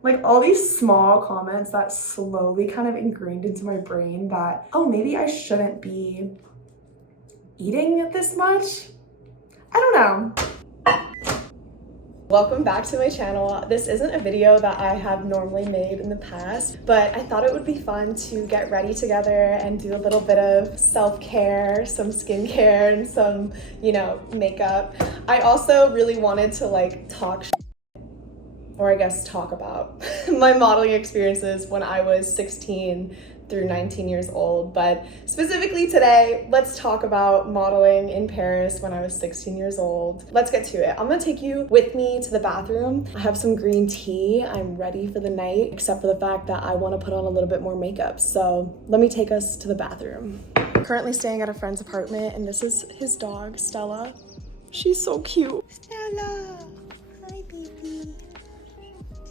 Like all these small comments that slowly kind of ingrained into my brain that, oh, maybe I shouldn't be eating this much. I don't know. Welcome back to my channel. This isn't a video that I have normally made in the past, but I thought it would be fun to get ready together and do a little bit of self-care, some skincare, and some, makeup. I also really wanted to talk about my modeling experiences when I was 16 through 19 years old. But specifically today, let's talk about modeling in Paris when I was 16 years old. Let's get to it. I'm gonna take you with me to the bathroom. I have some green tea. I'm ready for the night, except for the fact that I wanna put on a little bit more makeup. So let me take us to the bathroom. I'm currently staying at a friend's apartment, and this is his dog, Stella. She's so cute. Stella, hi baby.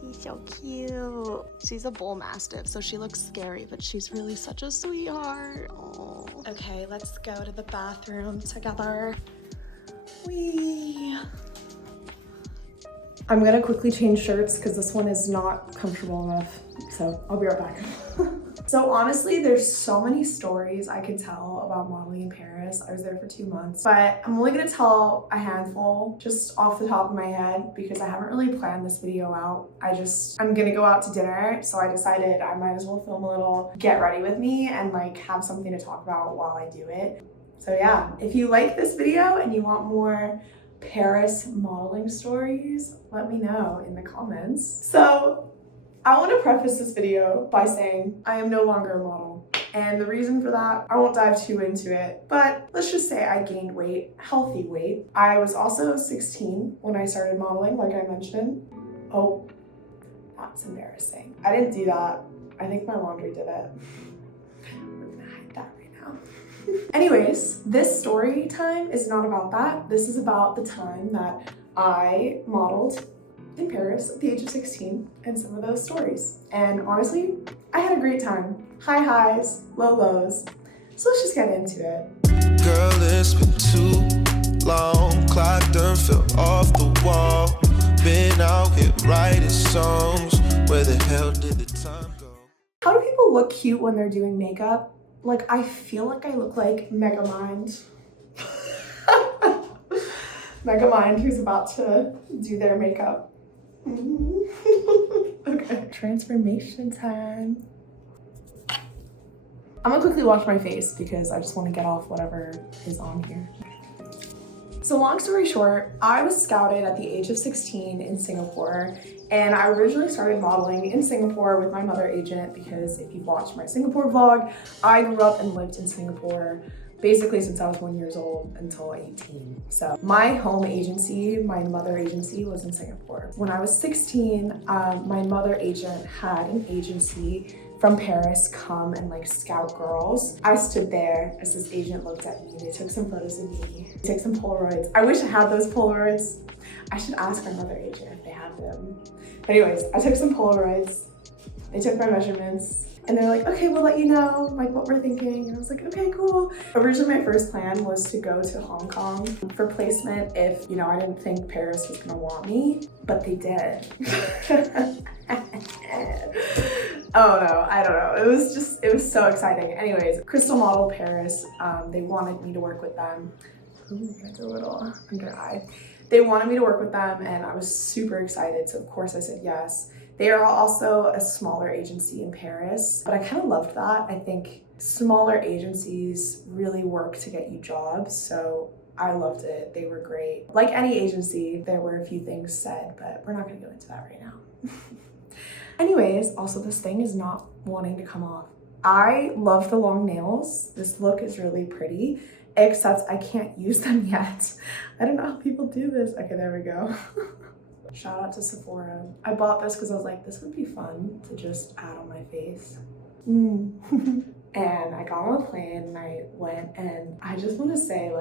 She's so cute. She's a bull mastiff, so she looks scary, but she's really such a sweetheart. Oh. Okay, let's go to the bathroom together. Whee! I'm gonna quickly change shirts because this one is not comfortable enough, so I'll be right back. So honestly, there's so many stories I could tell about modeling in Paris. I was there for 2 months, but I'm only gonna tell a handful just off the top of my head because I haven't really planned this video out. I'm gonna go out to dinner, so I decided I might as well film a little get ready with me and have something to talk about while I do it. So yeah, if you like this video and you want more Paris modeling stories, let me know in the comments. So I want to preface this video by saying I am no longer a model. And the reason for that, I won't dive too into it, but let's just say I gained weight, healthy weight. I was also 16 when I started modeling, like I mentioned. Oh, that's embarrassing. I didn't do that. I think my laundry did it. We're gonna hide that right now. Anyways, this story time is not about that. This is about the time that I modeled in Paris at the age of 16 and some of those stories. And honestly, I had a great time. High highs, low lows. So let's just get into it. Girl, it's been too long. Clock done fell off the wall. Been out here writing songs. Where the hell did the time go? How do people look cute when they're doing makeup? Like, I feel like I look like Megamind. Megamind, who's about to do their makeup. Okay, transformation time. I'm gonna quickly wash my face because I just want to get off whatever is on here. So long story short, I was scouted at the age of 16 in Singapore, and I originally started modeling in Singapore with my mother agent because if you've watched my Singapore vlog, I grew up and lived in Singapore basically since I was 1 year old until 18. So my home agency, my mother agency, was in Singapore. When I was 16, my mother agent had an agency from Paris come and scout girls. I stood there as this agent looked at me. They took some photos of me. They took some Polaroids. I wish I had those Polaroids. I should ask my mother agent if they have them. But anyways, I took some Polaroids. They took my measurements. And they're like, okay, we'll let you know what we're thinking. And I was like, okay, cool. Originally, my first plan was to go to Hong Kong for placement if, I didn't think Paris was gonna want me, but they did. Oh no, I don't know. It was so exciting. Anyways, Crystal Model Paris, they wanted me to work with them. Ooh, that's a little under eye. They wanted me to work with them and I was super excited. So of course I said yes. They are also a smaller agency in Paris, but I kind of loved that. I think smaller agencies really work to get you jobs, so I loved it. They were great. Like any agency, there were a few things said, but we're not gonna go into that right now. Anyways, also this thing is not wanting to come off. I love the long nails. This look is really pretty, except I can't use them yet. I don't know how people do this. Okay, there we go. Shout out to Sephora. I bought this because I was like, this would be fun to just add on my face. And I got on a plane and I went, and I just want to say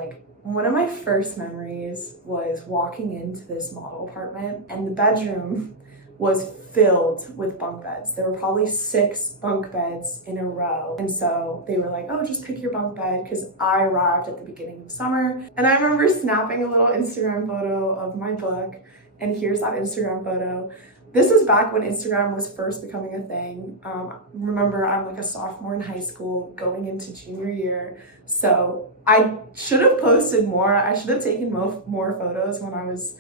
one of my first memories was walking into this model apartment and the bedroom was filled with bunk beds. There were probably 6 bunk beds in a row. And so they were like, oh, just pick your bunk bed, because I arrived at the beginning of summer. And I remember snapping a little Instagram photo of my book. And here's that Instagram photo This is back when Instagram was first becoming a thing. Remember, I'm like a sophomore in high school going into junior year. So I should have posted more. I should have taken more photos when I was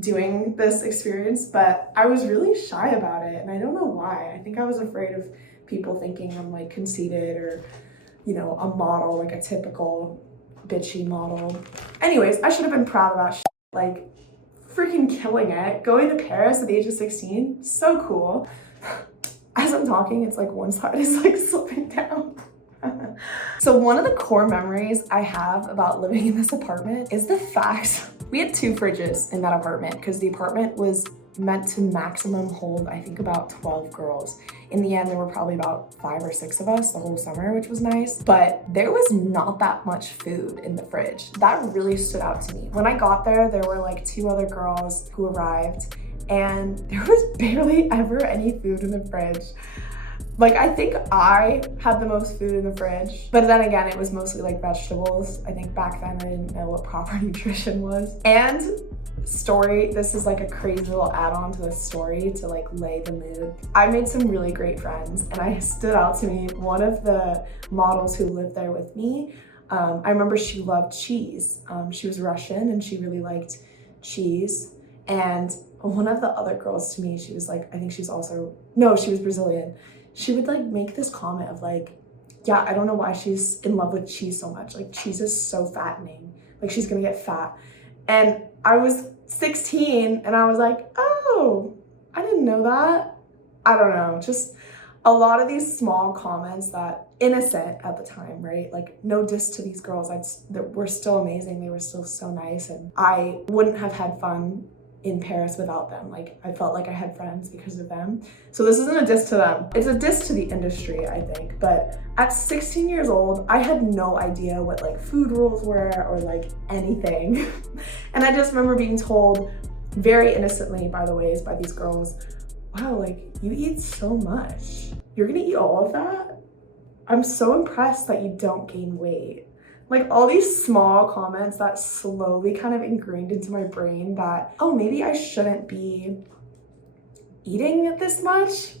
doing this experience, but I was really shy about it. And I don't know why. I think I was afraid of people thinking I'm like conceited or, you know, a model, like a typical bitchy model. Anyways, I should have been proud of that shit. Like, freaking killing it. Going to Paris at the age of 16, so cool. As I'm talking, it's like one side is like slipping down. So one of the core memories I have about living in this apartment is the fact we had 2 fridges in that apartment because the apartment was meant to maximum hold, I think, about 12 girls. In the end, there were probably about 5 or 6 of us the whole summer, which was nice, but there was not that much food in the fridge. That really stood out to me. When I got there, there were like 2 other girls who arrived and there was barely ever any food in the fridge. Like, I think I had the most food in the fridge, but then again, it was mostly like vegetables. I think back then I didn't know what proper nutrition was. And story, this is like a crazy little add-on to the story to like lay the mood. I made some really great friends and I stood out to me. One of the models who lived there with me, I remember she loved cheese. She was Russian and she really liked cheese. And one of the other girls to me, she was like, I think she's also, no, she was Brazilian. She would like make this comment of like, yeah, I don't know why she's in love with cheese so much. Like, cheese is so fattening. Like, she's gonna get fat. And I was 16 and I was like, oh, I didn't know that. I don't know, just a lot of these small comments that innocent at the time, right? Like, no diss to these girls. They were still amazing. They were still so nice. And I wouldn't have had fun in Paris without them. Like, I felt like I had friends because of them. So this isn't a diss to them. It's a diss to the industry, I think. But at 16 years old, I had no idea what like food rules were or like anything. And I just remember being told very innocently, by the ways, by these girls, wow, like, you eat so much. You're gonna eat all of that? I'm so impressed that you don't gain weight. Like, all these small comments that slowly kind of ingrained into my brain that, oh, maybe I shouldn't be eating this much.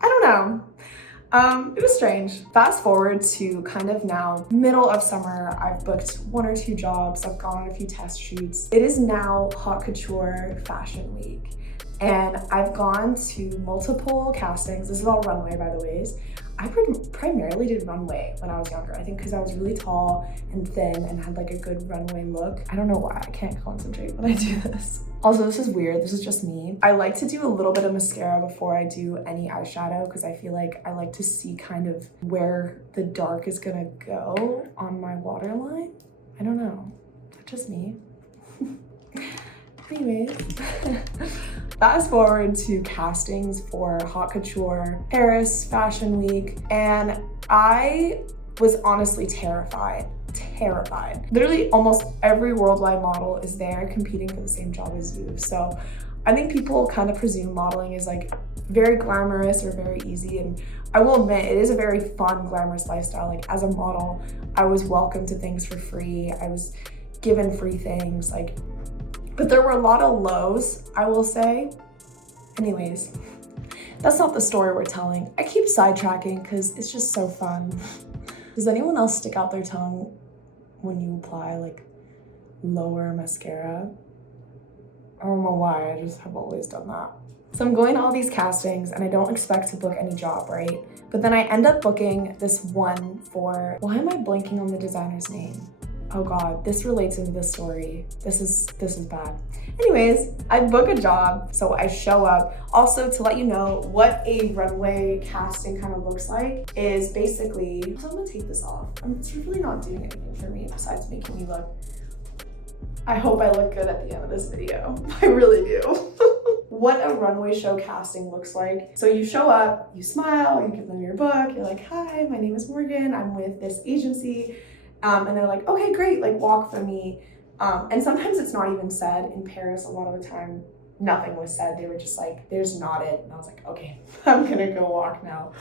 I don't know. It was strange. Fast forward to kind of now, middle of summer, I've booked 1 or 2 jobs. I've gone on a few test shoots. It is now Haute Couture Fashion Week. And I've gone to multiple castings. This is all Runway, by the ways. I primarily did Runway when I was younger. I think because I was really tall and thin and had like a good runway look. I don't know why, I can't concentrate when I do this. Also, this is weird, this is just me. I like to do a little bit of mascara before I do any eyeshadow because I feel like I like to see kind of where the dark is gonna go on my waterline. I don't know, that's just me. Anyways, fast forward to castings for Haute Couture Paris Fashion Week, and I was honestly terrified. Literally almost every worldwide model is there competing for the same job as you. So I think people kind of presume modeling is like very glamorous or very easy, and I will admit it is a very fun, glamorous lifestyle. Like, as a model, I was welcome to things for free. I was given free things, like, but there were a lot of lows, I will say. Anyways, that's not the story we're telling. I keep sidetracking because it's just so fun. Does anyone else stick out their tongue when you apply like lower mascara? I don't know why, I just have always done that. So I'm going to all these castings and I don't expect to book any job, right? But then I end up booking this one for, why am I blanking on the designer's name? Oh God, this relates into this story. This is bad. Anyways, I book a job, so I show up. Also, to let you know what a runway casting kind of looks like is basically, so I'm gonna take this off. It's really not doing anything for me besides making me look, I hope I look good at the end of this video. I really do. What a runway show casting looks like. So you show up, you smile, you give them your book, you're like, hi, my name is Morgan, I'm with this agency. And they're like, okay, great, like walk for me. And sometimes it's not even said. In Paris, a lot of the time, nothing was said. They were just like, there's not it. And I was like, okay, I'm gonna go walk now.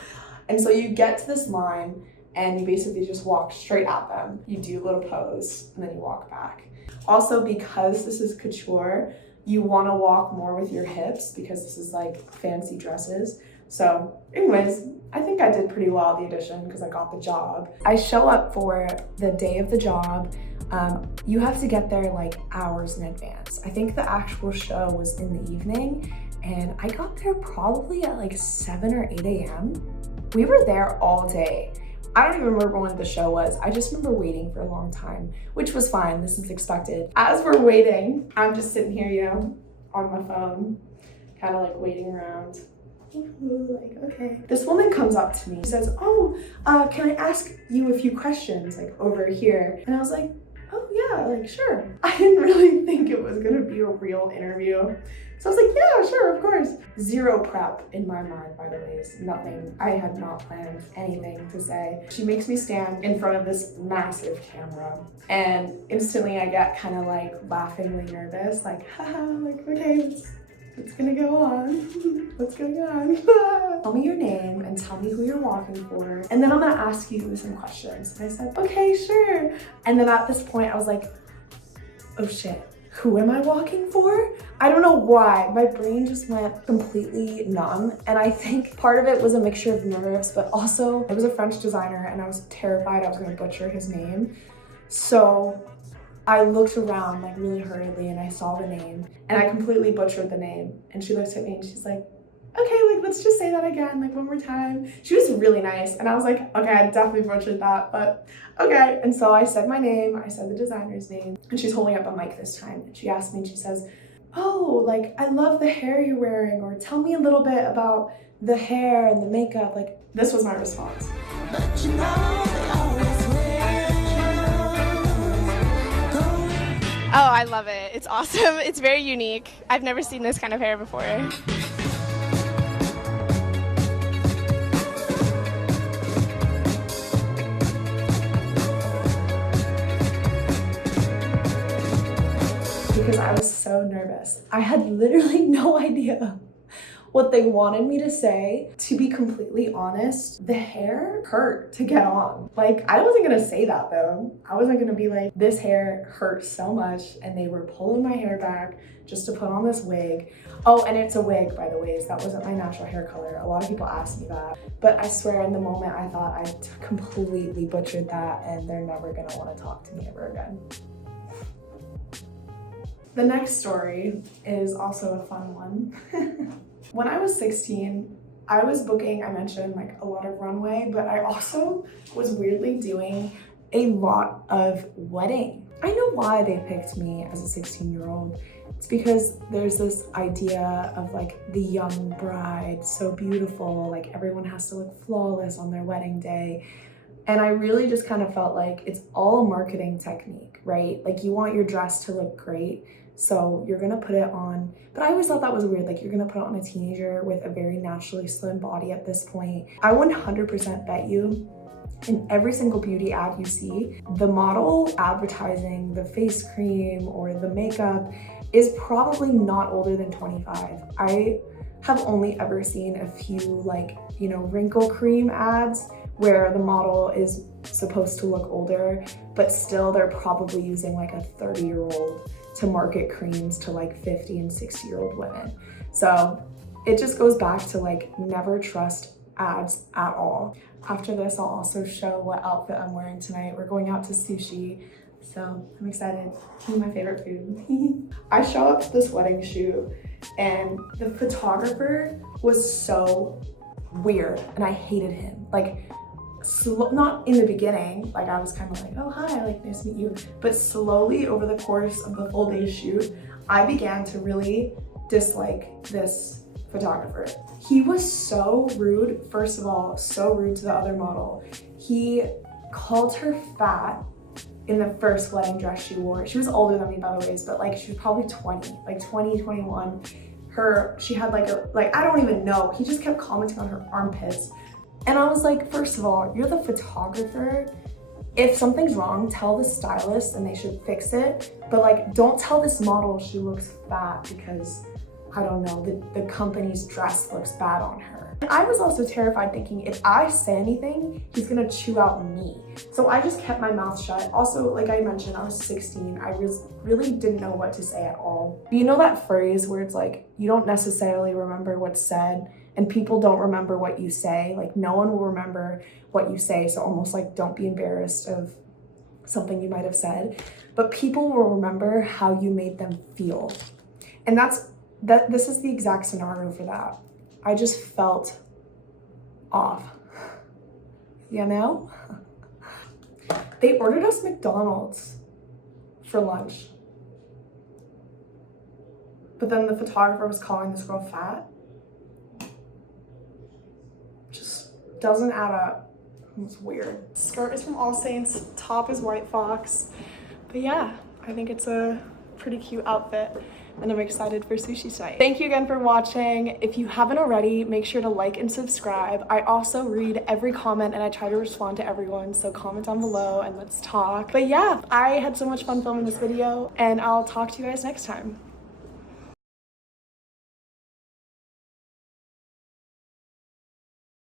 And so you get to this line and you basically just walk straight at them. You do a little pose and then you walk back. Also, because this is couture, you want to walk more with your hips because this is like fancy dresses. So anyways, I think I did pretty well at the audition because I got the job. I show up for the day of the job. You have to get there like hours in advance. I think the actual show was in the evening and I got there probably at like 7 or 8 a.m. We were there all day. I don't even remember when the show was. I just remember waiting for a long time, which was fine. This is expected. As we're waiting, I'm just sitting here, you know, on my phone, kind of like waiting around. Like, okay. This woman comes up to me, says, oh, can I ask you a few questions, like over here? And I was like, oh yeah, like sure. I didn't really think it was gonna be a real interview. So I was like, yeah, sure, of course. Zero prep in my mind, by the way, nothing. I had not planned anything to say. She makes me stand in front of this massive camera and instantly I get kind of like laughingly nervous, like, haha, like, okay, it's gonna go on. What's going on? Tell me your name and tell me who you're walking for. And then I'm gonna ask you some questions. And I said, okay, sure. And then at this point I was like, oh shit, who am I walking for? I don't know why. My brain just went completely numb. And I think part of it was a mixture of nerves, but also it was a French designer and I was terrified I was gonna butcher his name. So I looked around like really hurriedly and I saw the name and I completely butchered the name. And she looks at me and she's like, okay, like let's just say that again, like one more time. She was really nice and I was like, okay, I definitely butchered that, but okay. And so I said my name, I said the designer's name, and she's holding up a mic this time. And she asked me and she says, oh, like I love the hair you're wearing, or tell me a little bit about the hair and the makeup. Like this was my response. But you know they always Oh, I love it. It's awesome. It's very unique. I've never seen this kind of hair before. Because I was so nervous. I had literally no idea what they wanted me to say. To be completely honest, the hair hurt to get on. Like, I wasn't gonna say that though. I wasn't gonna be like, this hair hurts so much, and they were pulling my hair back just to put on this wig. Oh, and it's a wig, by the way, so that wasn't my natural hair color. A lot of people ask me that, but I swear in the moment I thought I completely butchered that and they're never gonna wanna talk to me ever again. The next story is also a fun one. When I was 16, I was booking, I mentioned like a lot of Runway, but I also was weirdly doing a lot of wedding. I know why they picked me as a 16-year-old. It's because there's this idea of like the young bride, so beautiful, like everyone has to look flawless on their wedding day. And I really just kind of felt like it's all a marketing technique, right? Like you want your dress to look great, so you're gonna put it on, but I always thought that was weird, like you're gonna put it on a teenager with a very naturally slim body at this point. I 100% bet you in every single beauty ad you see, the model advertising the face cream or the makeup is probably not older than 25. I have only ever seen a few like, you know, wrinkle cream ads where the model is supposed to look older, but still they're probably using like a 30-year-old to market creams to like 50 and 60-year-old women. So it just goes back to like never trust ads at all. After this, I'll also show what outfit I'm wearing tonight. We're going out to sushi, so I'm excited. It's my favorite food. I show up to this wedding shoot and the photographer was so weird and I hated him. Like, not in the beginning, like I was kind of like, oh hi, like nice to meet you, but slowly over the course of the full day shoot, I began to really dislike this photographer. He was so rude. First of all, so rude to the other model. He called her fat in the first wedding dress she wore. She was older than me, by the way, but like she was probably 20, like 20, 21. She had like I don't even know. He just kept commenting on her armpits. And I was like, first of all, you're the photographer. If something's wrong, tell the stylist and they should fix it. But like, don't tell this model she looks fat because, I don't know, the company's dress looks bad on her. I was also terrified, thinking if I say anything, he's gonna chew out me. So I just kept my mouth shut. Also, like I mentioned, I was 16. I really didn't know what to say at all. You know that phrase where it's like, you don't necessarily remember what's said, and people don't remember what you say. Like, no one will remember what you say, so almost like don't be embarrassed of something you might have said, but people will remember how you made them feel. And this is the exact scenario for that. I just felt off, you know? They ordered us McDonald's for lunch, but then the photographer was calling this girl fat. Just doesn't add up. It's weird. Skirt is from All Saints, top is White Fox. But yeah, I think it's a pretty cute outfit, and I'm excited for sushi tonight. Thank you again for watching. If you haven't already, make sure to like and subscribe. I also read every comment and I try to respond to everyone, so comment down below and let's talk. But yeah, I had so much fun filming this video, and I'll talk to you guys next time.